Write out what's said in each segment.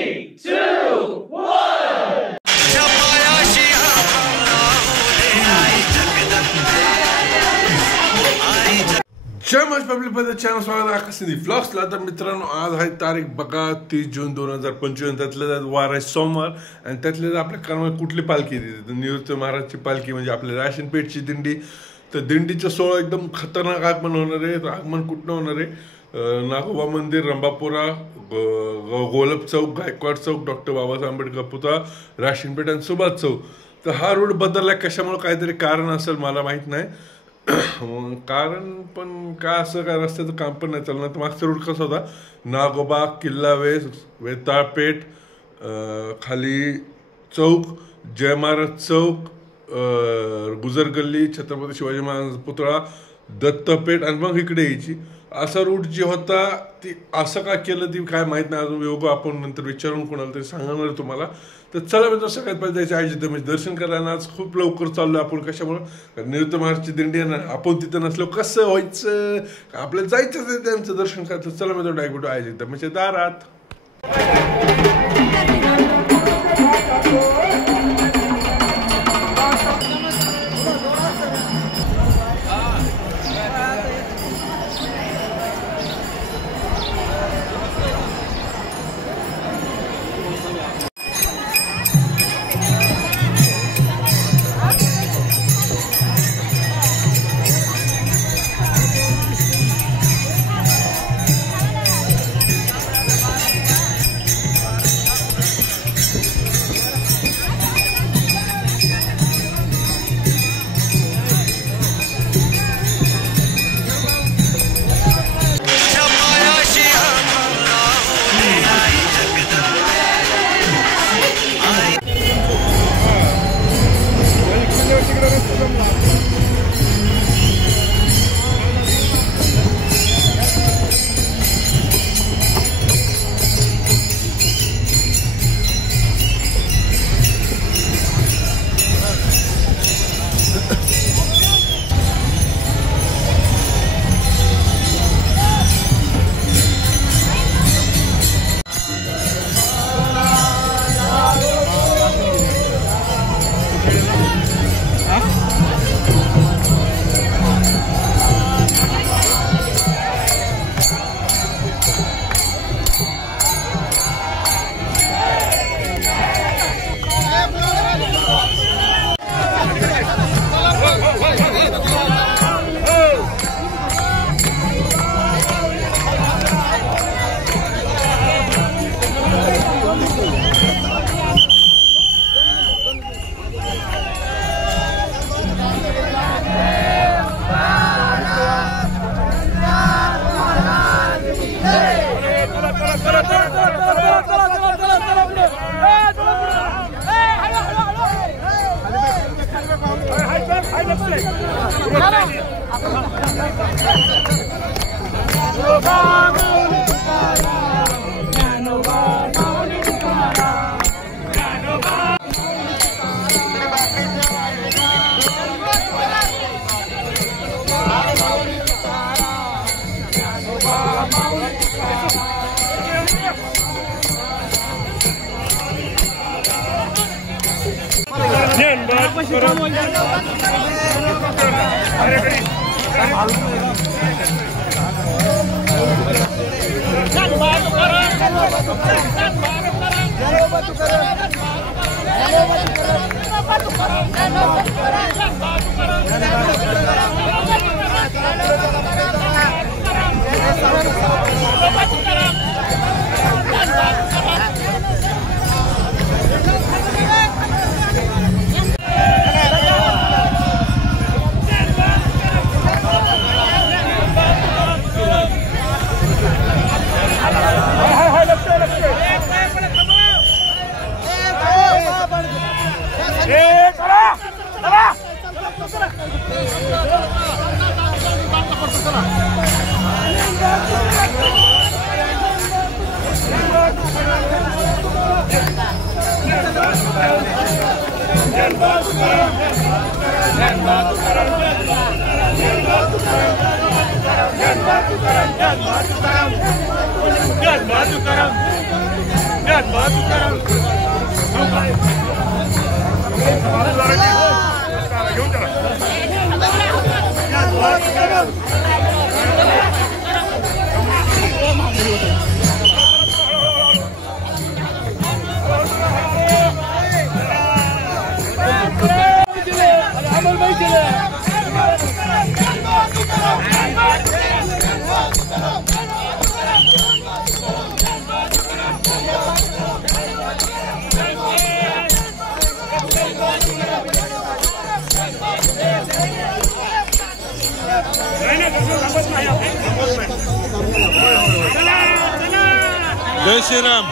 3, 2, 1. जय Maharaj public मध्ये channel स्वागत आहे आकाशनी व्लॉग्सला। तर मित्रांनो आज आहे तारीख बघा 30 जून 2025। त्यातल्या वार आहे सोमवार आणि त्यातल्या आपल्या कर्मात कुठली पालखी येते निवृत्त महाराजची पालखी म्हणजे आपल्या राशन पेठची दिंडी। तर दिंडीचं सोहळा एकदम खतरनाक आगमन होणार आहे। आगमन कुठनं होणार आहे नागोबा मंदिर रंभापुरा गोलब चौक गायकवाड चौक डॉक्टर बाबासाहेब आंबेडकर पुतळा राशन पेठ आणि सुभाष चौक। तर हा रूट बदलला कशामुळे काहीतरी कारण असेल मला माहित नाही कारण पण काय असं काय रस्त्याचं काम पण नाही चालणार। तर मागचा रूट कसा होता नागोबा किल्ला वेताळपेठ खाली चौक जय महाराज चौक गुजर गल्ली छत्रपती शिवाजी महाराज पुतळा दत्तपेठ आणि मग इकडे यायची। असा रूट जी होता ती असं का केलं ती काय माहित नाही अजून योग आपण नंतर विचारून कोणाला तरी सांगणार तुम्हाला। तर चला मित्र सगळ्यात पहिले जायचं आयोजित म्हणजे दर्शन करायला आज खूप लवकर चाललो आपण कशामुळे निवृत्त महाराजची दिंडी येणार आपण तिथं नसलो कसं व्हायचं आपल्याला जायचंच आहे त्यांचं दर्शन करायचं। चला मित्र डायरेक्ट आयोजित म्हणजे दारात जय श्रीराम.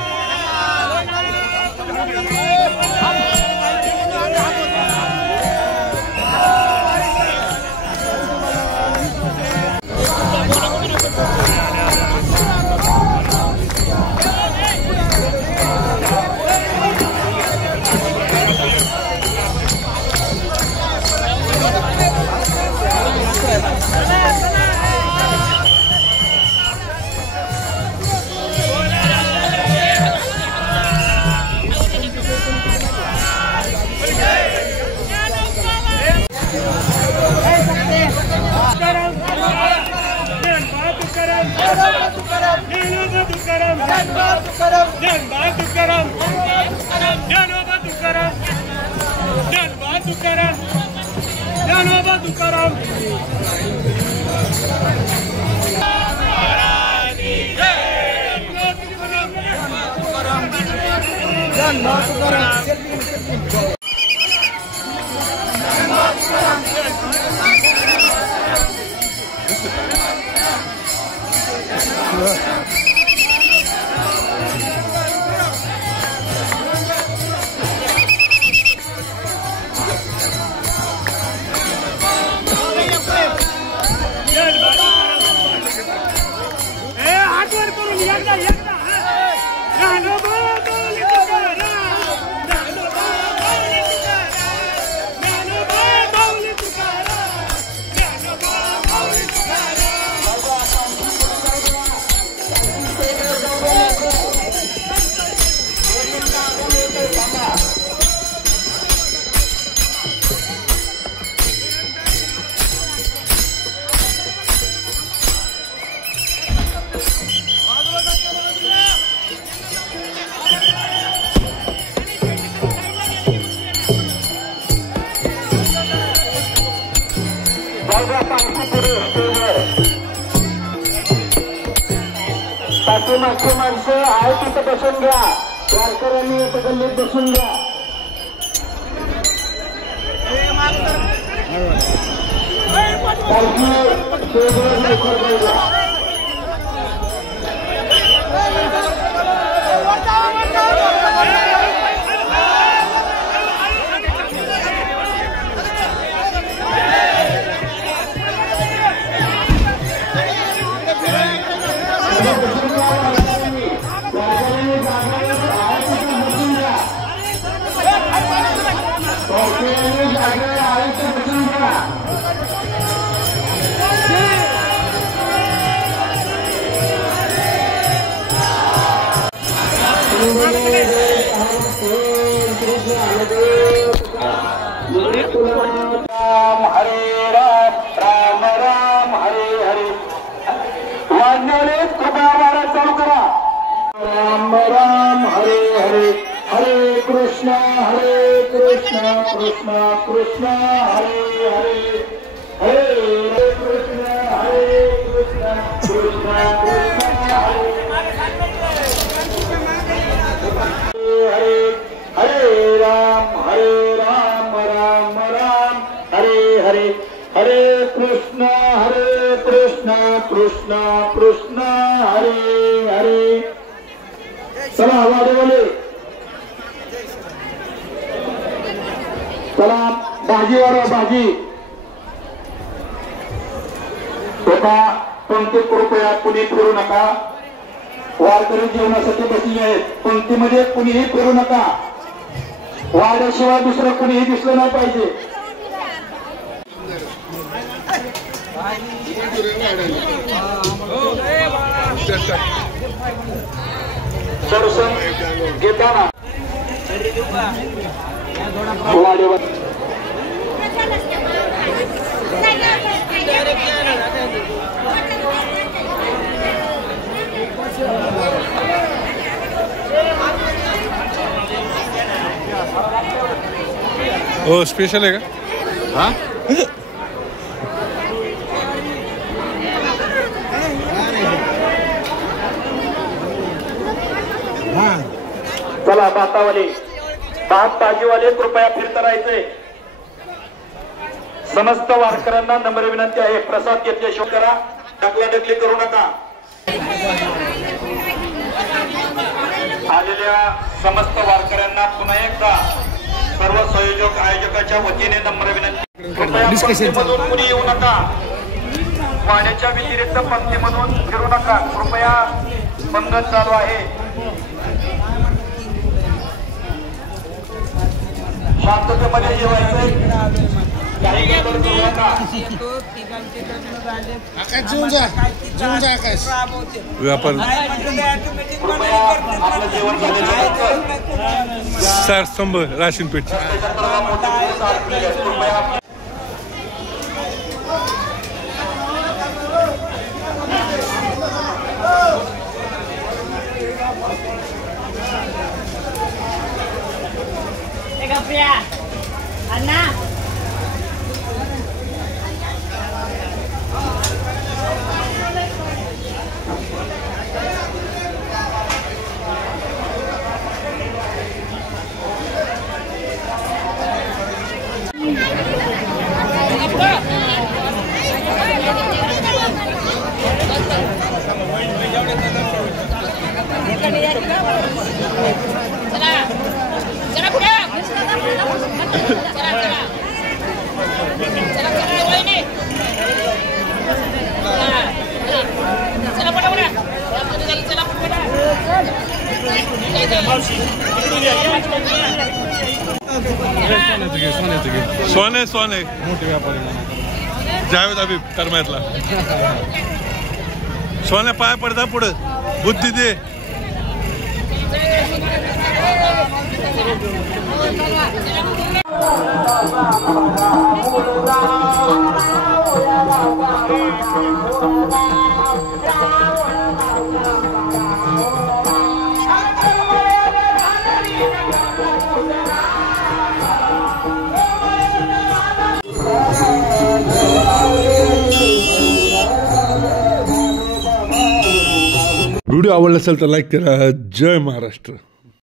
पाठीमागची माणसं आहे तिथं बसून घ्या. वारकऱ्यांनी इथं गल्लीत बसून घ्या. राम हरे राम राम राम हरे हरे. वाजण्याने कृपया महाराज चालू करा. राम राम हरे हरे. हरे कृष्ण कृष्ण कृष्ण हरे हरे. हरे कृष्ण कृष्ण कृष्ण हरे हरे. हरे राम राम राम हरे हरे. हरे कृष्ण कृष्ण कृष्ण हरे हरे. चला वाले चला भाजीवाला भाजी एका पंक्तीत कृपया कुणी फिरू नका. वारकरी जेवणासाठी बसले आहेत. पंक्तीमध्ये कुणीही फिरू नका. वाड्याशिवाय दुसरं कुणीही दिसलं नाही पाहिजे. दर्शन घेताना वाडेवर ओ स्पेशल आहे का? हाँ चला भातावाले भात ताजीवाले कृपया फिरता राहायचे. समस्त वारकऱ्यांना नम्र विनंती आहे, प्रसाद घेतल्याशिवाय करा, ढकलाढकली करू नका. आलेल्या समस्त वारकऱ्यांना पुन्हा एकदा सर्व संयोजक आयोजकाच्या वतीने नम्र विनंती, कृपया पंक्तीमधून कुणी येऊ नका. वाड्याच्या व्यतिरिक्त पंक्तीमधून फिरू नका. कृपया पंगत चालू आहे. शांततेमध्ये जेवायचंय, काही गडबड करू नका. व्यापार कृपया आपलं जेवण झाल्यानंतर सरस्तंभ राशीन पेठ. कृपया Anna. सोने सोने मोठे व्यापारी जावेद हबीब करमातला. सोने पाय पडता पुढे बुद्धी दे. व्हिडिओ आवडला असेल तर लाईक करा. जय महाराष्ट्र.